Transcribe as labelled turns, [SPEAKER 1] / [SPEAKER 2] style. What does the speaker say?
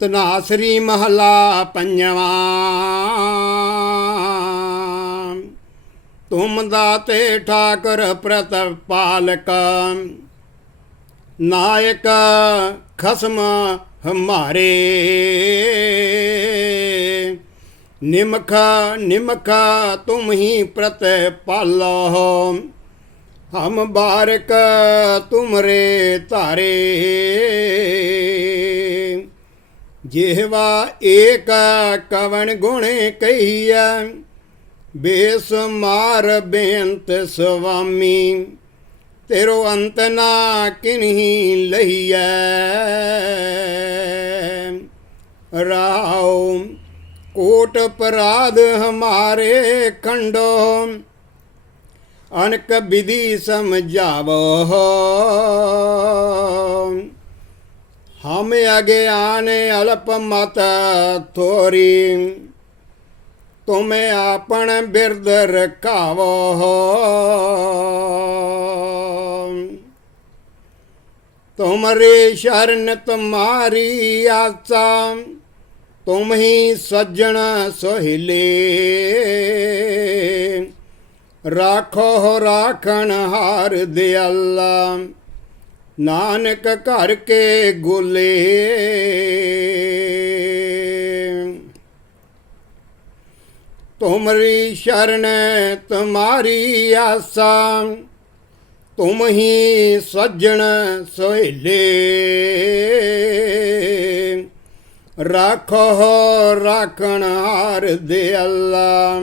[SPEAKER 1] ਤਨਾਸਰੀ ਮਹਲਾ ਪੰਜਵਾਂ। ਤੁਮ ਦਾਤੇ ਠਾਕਰ ਪ੍ਰਤਪਾਲਕ, ਨਾਇਕ ਖਸਮ ਹਮਾਰੇ। ਨਿਮਖ ਨਿਮਖ ਤੁਮ ਹੀ ਪ੍ਰਤਪਾਲੋ ਹਮ ਬਾਰਕ ਤੁਮਰੇ ਧਾਰੇ। ਜਿਹਵਾ ਏਕ ਕਵਣ ਗੁਣੇ ਕਹੀਆ ਬੇਸਮਾਰ ਬੇਅੰਤ ਸੁਆਮੀ, ਤੇਰੋ ਅੰਤ ਨਾ ਕਿਨਹੀ ਲਈਐ ਰਾਉ ਕੋਟ ਅਪਰਾਧ ਹਮਾਰੇ ਖੰਡੋ, ਅਨਕ ਵਿਧੀ ਸਮਝਾਵੋ। ਹਮ ਅਗੇ ਆਨੇ ਅਲਪ ਮਤ ਥੋਰੀ। ਤੁਮੇ ਆਪਣ ਬਿਰਦ ਰਖਾਵੋ। ਤੁਮਰੇ ਸ਼ਰਨ ਤੁਮਾਰੀ ਆਸਾ, ਤੁਮ ਹੀ ਸੱਜਣ ਸੋਹਿਲੇ। ਰਾਖੋ ਰਾਖਣ ਹਾਰ ਦਿਆਲਾ। ਨਾਨਕ ਘਰ ਕੇ ਗੋਲੇ। ਤੁਮਰੀ ਸ਼ਰਨ ਤੁਮਾਰੀ ਆਸਾ, ਤੁਮ ਹੀ ਸੱਜਣ ਸੋਹਿਲੇ। ਰਾਖੋ, ਰਾਖਣ ਹਾਰ ਦੇ ਅੱਲਾ।